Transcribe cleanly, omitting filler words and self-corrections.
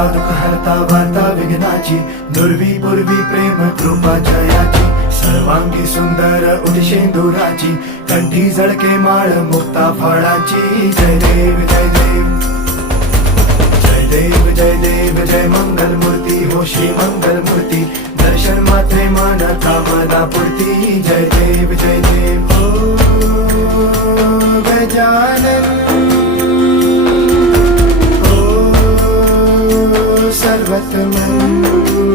हरता दुःख हरता वार्ता विघ्नाची, दुर्वी पूर्वी प्रेम कृपा जयाची, सर्वांगी सुंदर उदिशेंदुराची, कंठी झळके माळ मुक्ता फळाची. जय देव जय देव जय देव जय देव जय मंगल मूर्ती हो श्री मंगल मूर्ती, दर्शन मात्रे मन कामना पूर्ती. जय देव जय देव हो गजानन हो सर्वतमन